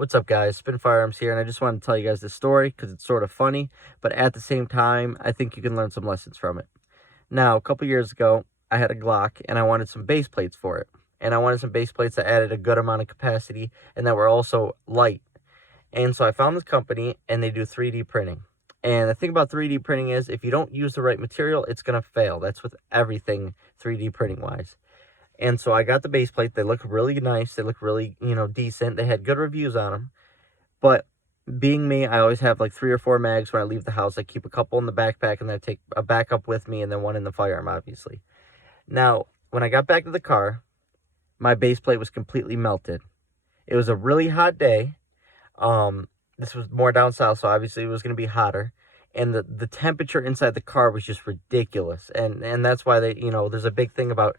What's up, guys? Spin Firearms here, and I just wanted to tell you guys this story because it's sort of funny, but at the same time, I think you can learn some lessons from it. Now, a couple years ago, I had a Glock, and I wanted some base plates for it. And I wanted some base plates that added a good amount of capacity and that were also light. And so I found this company, and they do 3D printing. And the thing about 3D printing is if you don't use the right material, it's going to fail. That's with everything 3D printing-wise. And so I got the base plate. They look really nice. They look really, decent. They had good reviews on them. But being me, I always have like 3 or 4 mags when I leave the house. I keep a couple in the backpack, and then I take a backup with me, and then one in the firearm, obviously. Now, when I got back to the car, my base plate was completely melted. It was a really hot day. This was more down south, so obviously it was going to be hotter. And the temperature inside the car was just ridiculous. And that's why there's a big thing about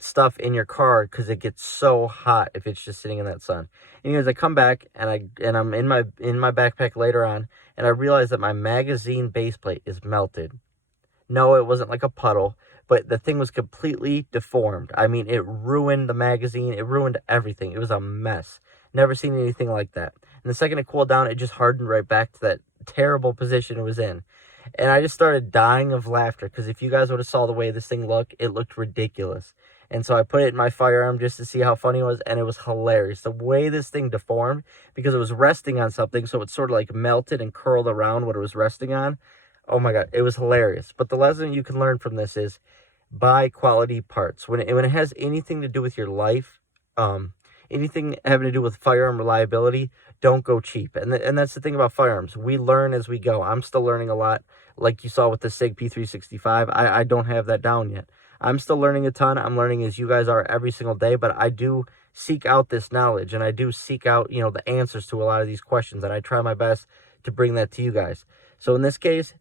stuff in your car because it gets so hot if it's just sitting in that sun. Anyways, I come back and I'm in my backpack later on, and I realize that my magazine base plate is melted. No, it wasn't like a puddle, but the thing was completely deformed. I mean, it ruined the magazine. It ruined everything. It was a mess. Never seen anything like that. And the second it cooled down, it just hardened right back to that terrible position it was in. And I just started dying of laughter because if you guys would have saw the way this thing looked, it looked ridiculous. And so I put it in my firearm just to see how funny it was, and it was hilarious. The way this thing deformed, because it was resting on something, so it sort of like melted and curled around what it was resting on. Oh my God, it was hilarious. But the lesson you can learn from this is buy quality parts. When it has anything to do with your life, anything having to do with firearm reliability, don't go cheap. And that's the thing about firearms. We learn as we go. I'm still learning a lot, like you saw with the SIG P365. I don't have that down yet. I'm still learning a ton. I'm learning as you guys are every single day, but I do seek out this knowledge, and I do seek out, the answers to a lot of these questions, and I try my best to bring that to you guys. So in this case,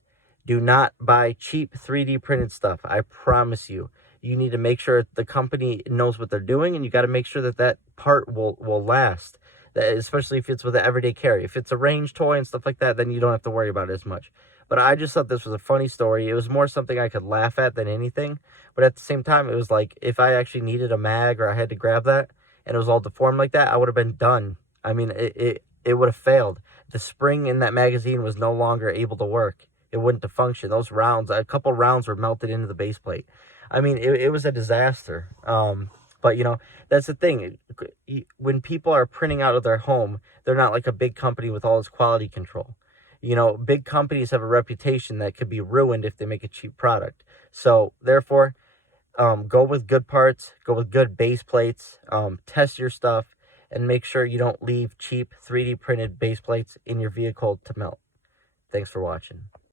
do not buy cheap 3D printed stuff. I promise you. You need to make sure the company knows what they're doing, and you got to make sure that part will last, especially if it's with an everyday carry. If it's a range toy and stuff like that, then you don't have to worry about it as much. But I just thought this was a funny story. It was more something I could laugh at than anything. But at the same time, it was like if I actually needed a mag or I had to grab that and it was all deformed like that, I would have been done. I mean, it would have failed. The spring in that magazine was no longer able to work. It wouldn't have functioned. Those rounds, a couple rounds were melted into the base plate. I mean, it was a disaster. But, that's the thing. When people are printing out of their home, they're not like a big company with all this quality control. Big companies have a reputation that could be ruined if they make a cheap product. So, therefore, go with good parts, go with good base plates, test your stuff, and make sure you don't leave cheap 3D printed base plates in your vehicle to melt. Thanks for watching.